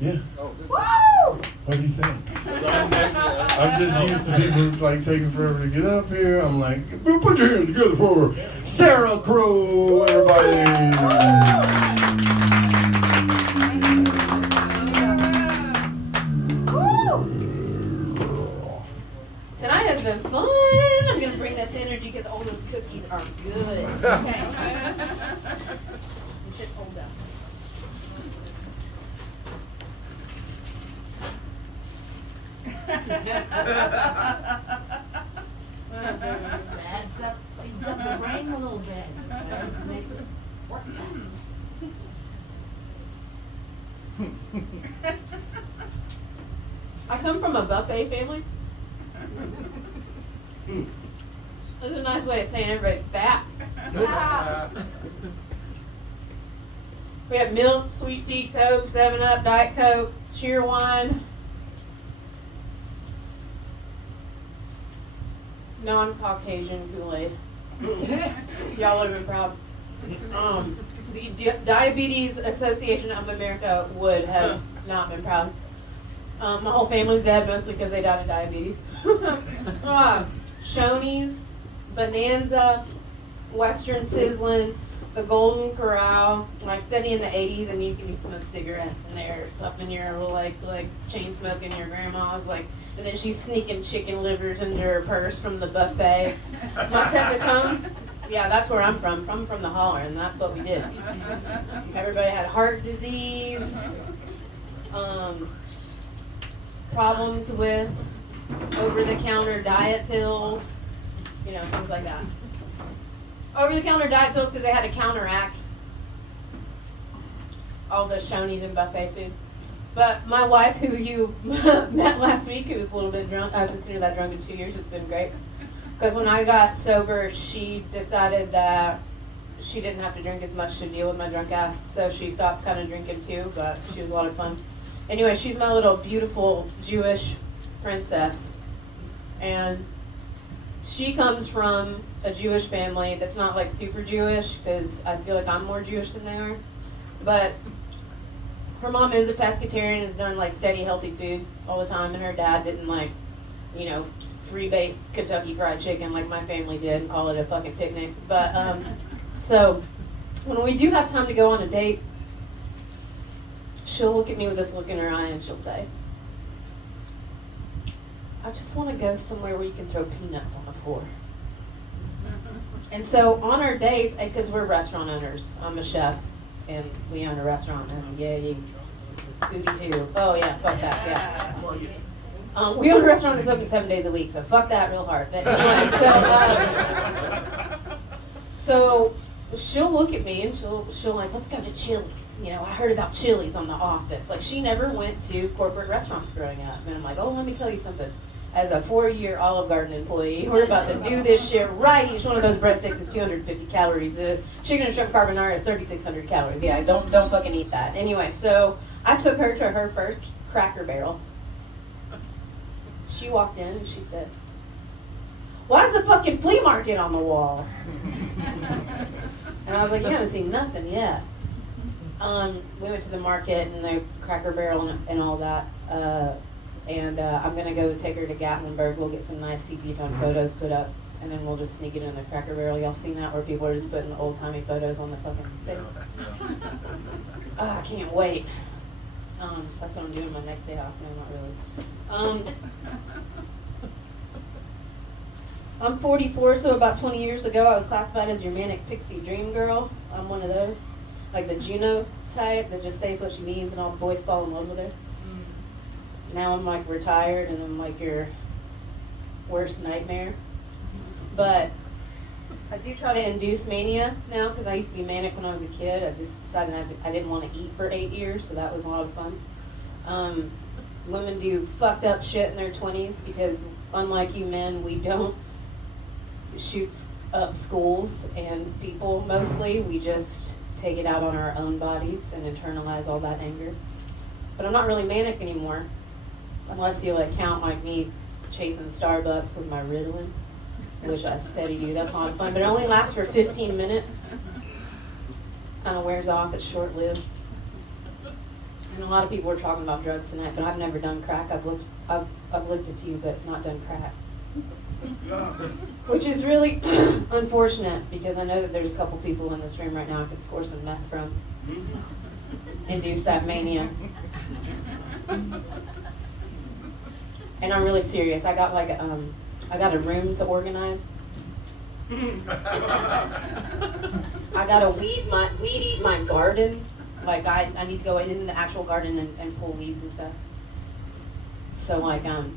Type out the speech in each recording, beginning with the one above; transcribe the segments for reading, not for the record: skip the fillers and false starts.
Yeah. Woo! What do you think? I'm just used to people like taking forever to get up here. I'm like, put your hands together for Sara Cro, everybody. Tonight has been fun. I'm gonna bring this energy because all those cookies are good. Okay. You should hold up. Adds up, feeds up the brain a little bit. Makes it work faster. I come from a buffet family. That's a nice way of saying everybody's fat. We have milk, sweet tea, Coke, 7-Up, Diet Coke, cheer wine. Non-Caucasian Kool-Aid. Y'all would have been proud. The Diabetes Association of America would have not been proud. My whole family's dead, mostly because they died of diabetes. Shoney's, Bonanza, Western Sizzlin', the Golden Corral, like study in the 80s, and you can smoke cigarettes in there, up in your like chain smoking your grandma's, like, and then she's sneaking chicken livers into her purse from the buffet. My set the tone. Yeah, that's where I'm from. I'm from the holler, and that's what we did. Everybody had heart disease, problems with over-the-counter diet pills, you know, things like that. Over-the-counter diet pills because they had to counteract all the Shoney's and buffet food. But my wife, who you met last week, who was a little bit drunk, I haven't seen her that drunk in 2 years. It's been great. Because when I got sober, she decided that she didn't have to drink as much to deal with my drunk ass. So she stopped kind of drinking too, but she was a lot of fun. Anyway, she's my little beautiful Jewish princess. And she comes from a Jewish family that's not like super Jewish, because I feel like I'm more Jewish than they are. But her mom is a pescatarian, has done like steady healthy food all the time, and her dad didn't like, you know, free-base Kentucky Fried Chicken like my family did and call it a fucking picnic. But so when we do have time to go on a date, she'll look at me with this look in her eye and she'll say, I just want to go somewhere where you can throw peanuts on the floor. And so on our dates, because we're restaurant owners, I'm a chef and we own a restaurant, and yay, booty hoo. Oh yeah, fuck that, yeah. We own a restaurant that's open 7 days a week, so fuck that real hard. But anyway, so she'll look at me and she'll like, let's go to Chili's. You know, I heard about Chili's on The Office. Like, she never went to corporate restaurants growing up. And I'm like, oh, let me tell you something. As a 4-year Olive Garden employee, we're about to do this shit right. Each one of those breadsticks is 250 calories. The chicken and shrimp carbonara is 3,600 calories. Yeah, don't fucking eat that. Anyway, so I took her to her first Cracker Barrel. She walked in and she said, why's the fucking flea market on the wall? And I was like, you haven't seen nothing yet. We went to the market and the Cracker Barrel and all that. I'm going to go take her to Gatlinburg. We'll get some nice sepia tone photos put up, and then we'll just sneak it in the Cracker Barrel. Y'all seen that, where people are just putting old-timey photos on the fucking thing? I can't wait. That's what I'm doing my next day off. No, not really. I'm 44, so about 20 years ago, I was classified as your manic pixie dream girl. I'm one of those. Like the Juno type that just says what she means and all the boys fall in love with her. Now I'm like retired and I'm like your worst nightmare. But I do try to induce mania now, because I used to be manic when I was a kid. I just decided I didn't want to eat for 8 years, so that was a lot of fun. Women do fucked up shit in their 20s because, unlike you men, we don't shoot up schools and people mostly. We just take it out on our own bodies and internalize all that anger. But I'm not really manic anymore, unless you like count like me chasing Starbucks with my Ritalin, which I steady do. That's a lot of fun, but it only lasts for 15 minutes. Kind of wears off. It's short-lived. And a lot of people were talking about drugs tonight, but I've never done crack. I've licked a few, but not done crack. Which is really unfortunate because I know that there's a couple people in this room right now I could score some meth from. Induce that mania. And I'm really serious. I got like I got a room to organize. I gotta weed eat my garden. Like I need to go in the actual garden and pull weeds and stuff. So like I'm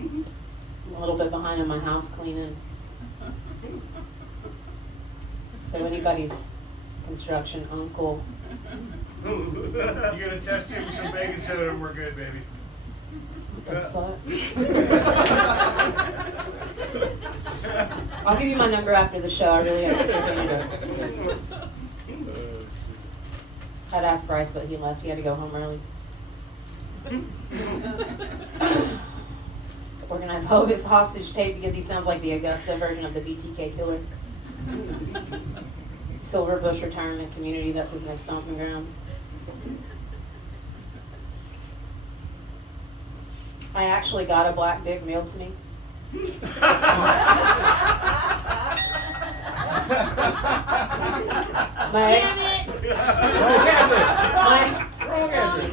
a little bit behind on my house cleaning. So anybody's construction uncle. You gotta test it with some baking soda and we're good, baby. What the fuck? I'll give you my number after the show. I really have to see if I need to. I'd asked Bryce, but he left. He had to go home early. Organize all of his hostage tape because he sounds like the Augusta version of the BTK killer. Silver Bush Retirement Community, that's his next stomping grounds. I actually got a black dick mailed to me.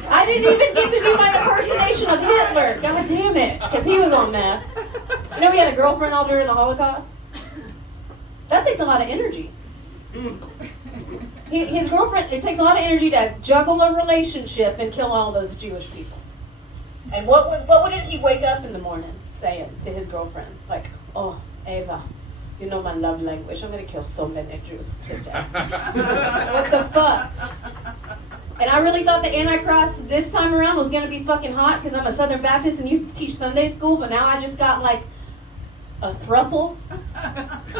I didn't even get to do my impersonation of Hitler. God damn it, because he was on meth. You know he had a girlfriend all during the Holocaust? That takes a lot of energy. His girlfriend, it takes a lot of energy to juggle a relationship and kill all those Jewish people. And what did he wake up in the morning saying to his girlfriend? Like, oh, Ava, you know my love language. I'm going to kill so many Jews today. What the fuck? And I really thought the Antichrist this time around was going to be fucking hot because I'm a Southern Baptist and used to teach Sunday school, but now I just got like a throuple.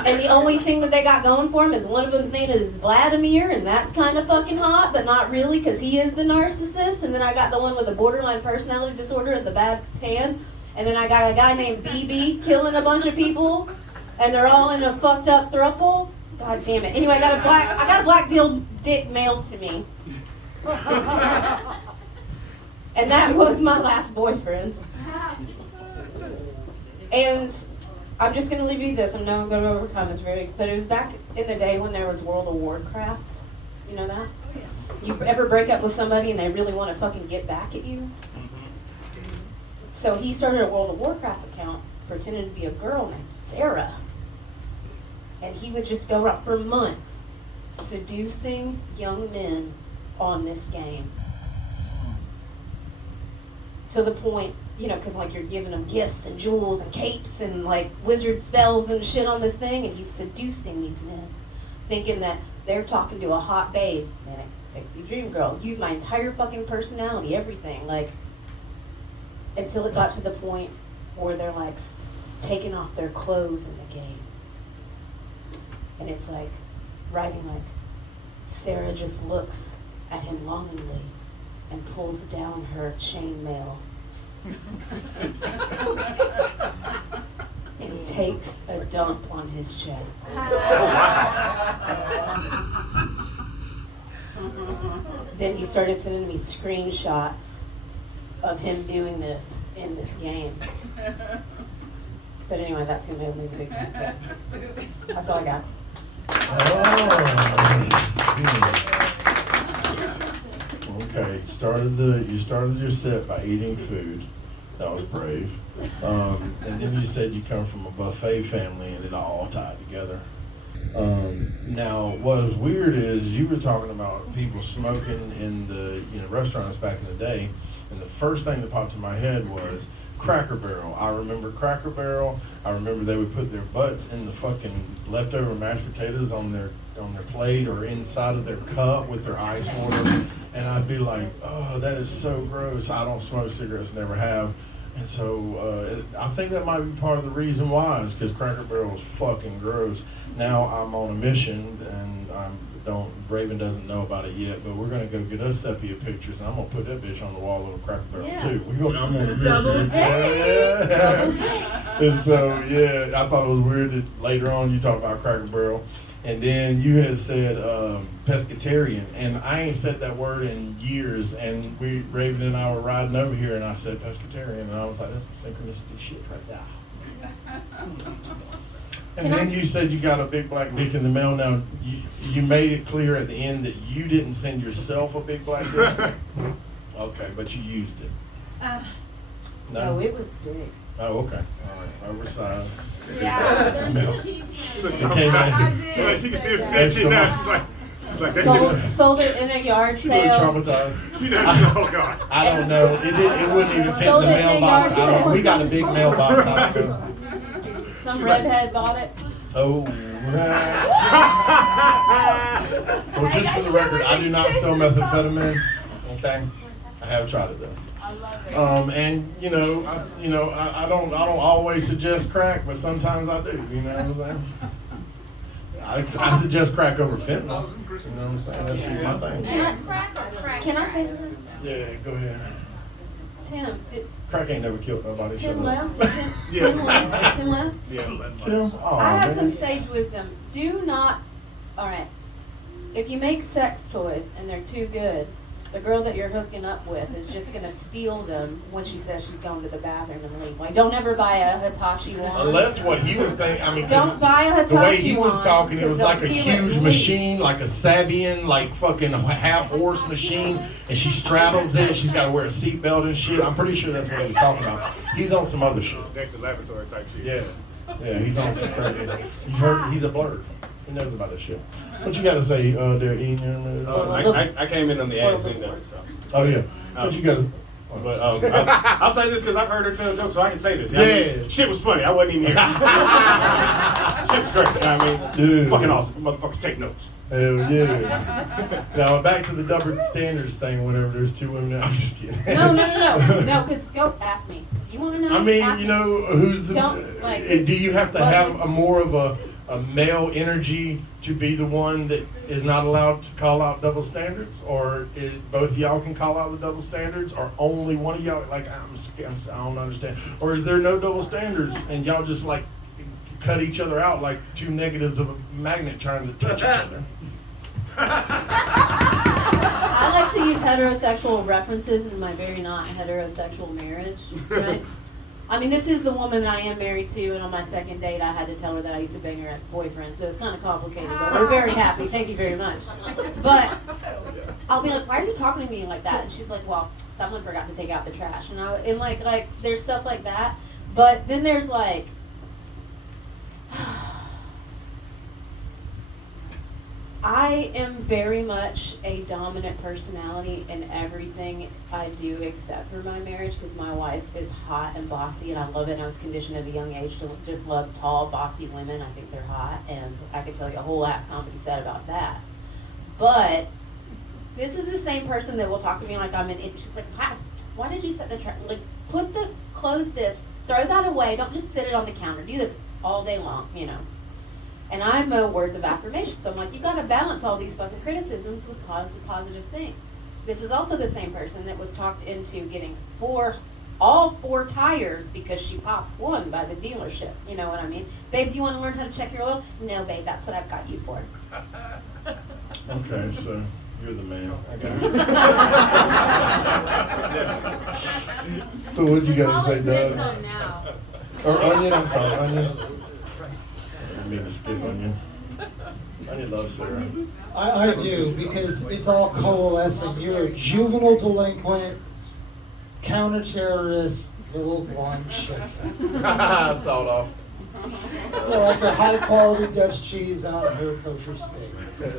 And the only thing that they got going for him is one of them's name is Vladimir, and that's kind of fucking hot, but not really because he is the narcissist. And then I got the one with the borderline personality disorder and the bad tan. And then I got a guy named BB killing a bunch of people, and they're all in a fucked up throuple. God damn it. Anyway, I got a black dick mailed to me. And that was my last boyfriend. And I'm just going to leave you this. I know I'm going over time. But it was back in the day when there was World of Warcraft. You know that? Oh, yeah. You ever break up with somebody and they really want to fucking get back at you? So he started a World of Warcraft account pretending to be a girl named Sarah. And he would just go around for months seducing young men on this game. To the point, you know, because like you're giving them gifts and jewels and capes and like wizard spells and shit on this thing, and he's seducing these men, thinking that they're talking to a hot babe. Man, pixie dream girl. Use my entire fucking personality, everything, like, until it got to the point where they're like taking off their clothes in the game, and it's like writing like, Sarah just looks at him longingly and pulls down her chainmail and takes a dump on his chest. Then he started sending me screenshots of him doing this in this game. But anyway, that's who made me the big fan. That's all I got. Okay, you started your set by eating food. That was brave. And then you said you come from a buffet family and it all tied together. Now, what was weird is you were talking about people smoking in the restaurants back in the day, and the first thing that popped in my head was Cracker Barrel. I remember Cracker Barrel. I remember they would put their butts in the fucking leftover mashed potatoes on their plate or inside of their cup with their ice water, and I'd be like, oh, that is so gross. I don't smoke cigarettes, never have. And so I think that might be part of the reason why, is because Cracker Barrel is fucking gross. Now I'm on a mission, and I'm Braven doesn't know about it yet, but we're gonna go get us sepia pictures, and I'm gonna put that bitch on the wall of a Cracker Barrel Yeah. too. I'm gonna Double date. Double Yeah. And so yeah, I thought it was weird that later on you talk about Cracker Barrel, and then you had said pescatarian, and I ain't said that word in years. And Raven and I were riding over here, and I said pescatarian, and I was like, that's some synchronicity shit right there. And then you said you got a big black dick in the mail. Now, you made it clear at the end that you didn't send yourself a big black dick? Okay, but you used it. No, it was big. Oh, okay. All right. Oversized. Yeah. Mail. She It came out. she can still see that shit now. She's like, that Sold it in a yard She looked sale. traumatized. shit. She knows. Oh God. I don't know. It wouldn't even fit in Sold the it in a mailbox. yard I don't, sale. we got a big mailbox. I don't know. Some redhead bought it. Oh, right. Well, just for the record, I do not sell methamphetamine. Okay, I have tried it though. I love it. And I don't always suggest crack, but sometimes I do. You know what I'm saying? I suggest crack over fentanyl. You know what I'm saying? That's just my thing. Can I say something? Yeah, go ahead. Tim, Crack ain't never killed nobody. Tim shut up. left? Did Tim left? Tim left? Yeah. Tim? Oh, I have man. some sage wisdom. Do not, alright, if you make sex toys and they're too good, the girl that you're hooking up with is just gonna steal them when she says she's going to the bathroom and leave. Like, don't ever buy a Hitachi wand. Unless what he was thinking, I mean, Don't buy a Hitachi the way he was wand, talking, it 'cause was they'll like a steal it huge and leave. machine, like a Sabian, like fucking half horse machine, and she straddles it. She's got to wear a seatbelt and shit. I'm pretty sure that's what he was talking about. He's on some other shit. Next to laboratory type shit. Yeah, he's on some crazy. You heard? He's a blurred. He knows about this shit. What you got to say, there, Ian? I came in on the ad scene though, so. Oh yeah. What you got to? But I'll say this because I've heard her tell a joke, so I can say this. Yeah. I mean, shit was funny. I wasn't even here. Shit's great. I mean, Dude. fucking awesome. Motherfuckers take notes. Hell yeah. Now back to the double standards thing. Whenever there's two women, I'm just kidding. No, because go ask me. You want to know? I mean, Ask you me. know, who's the? Don't, like- do you have to Well, have a more of a male energy to be the one that is not allowed to call out double standards, or both of y'all can call out the double standards, or only one of y'all? Like, I don't understand. Or is there no double standards and y'all just like cut each other out like two negatives of a magnet trying to touch each other? I like to use heterosexual references in my very not heterosexual marriage, right? I mean, this is the woman I am married to, and on my second date, I had to tell her that I used to bang her ex-boyfriend, so it's kind of complicated, but we're very happy. Thank you very much. But I'll be like, why are you talking to me like that? And she's like, well, someone forgot to take out the trash. And like there's stuff like that. But then there's like, I am very much a dominant personality in everything I do except for my marriage, because my wife is hot and bossy and I love it, and I was conditioned at a young age to just love tall, bossy women. I think they're hot, and I could tell you a whole ass comedy set about that. But this is the same person that will talk to me like I'm an idiot. She's like, why did you set the trash? Like, close this, throw that away, don't just sit it on the counter. Do this all day long, you know. And I'm words of affirmation. So I'm like, you got to balance all these fucking criticisms with positive things. This is also the same person that was talked into getting all four tires because she popped one by the dealership. You know what I mean? Babe, do you want to learn how to check your oil? No, babe, that's what I've got you for. Okay, so you're the man. I got it. So what you got to say, Doug? Or Onion? I'm sorry, Onion. I mean to skip Onion. Onion loves Sarah. I do, because it's all coalescing. You're a juvenile delinquent, counter-terrorist, little blonde shit. Sawed off. Like a high-quality Dutch cheese on her kosher steak.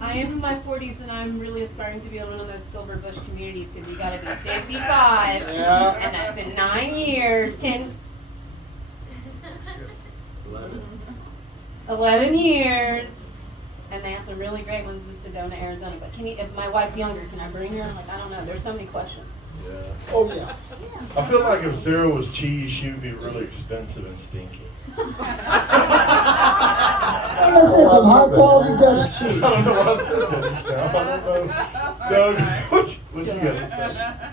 I am in my 40s and I'm really aspiring to be on one of those Silver Bush communities, because you got to be 55, Yeah. and that's in 9 years, 11 years, and and they have some really great ones in Sedona, Arizona. But if my wife's younger, can I bring her? I'm like, I don't know. There's so many questions. Yeah. Oh, yeah. I feel like if Sarah was cheese, she would be really expensive and stinky. Like I said, some high quality Dutch I cheese. don't know why I said that just now. I don't know. Doug, what you got to say?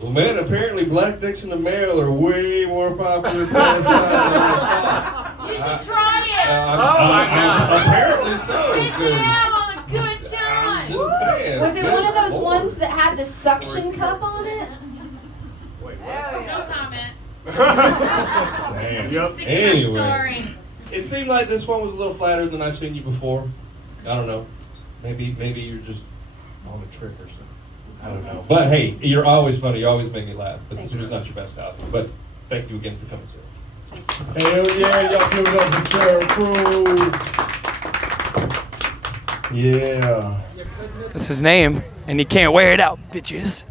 Well, man, apparently black dicks in the mail are way more popular than I thought. You should try it. Oh my God. Apparently so. Miss out on a good time. Just saying. Was it one of those Lord. ones that had the suction cup on it? Wait, No comment. Damn. Yep. Stick to Anyway. the story. It seemed like this one was a little flatter than I've seen you before. I don't know. Maybe you're just on a trick or something. I don't know. But hey, you're always funny. You always make me laugh. But this was not your best album. But thank you again for coming, Sarah. Hell yeah, y'all give it up for Sara Cro. Yeah. That's his name, and he can't wear it out, bitches.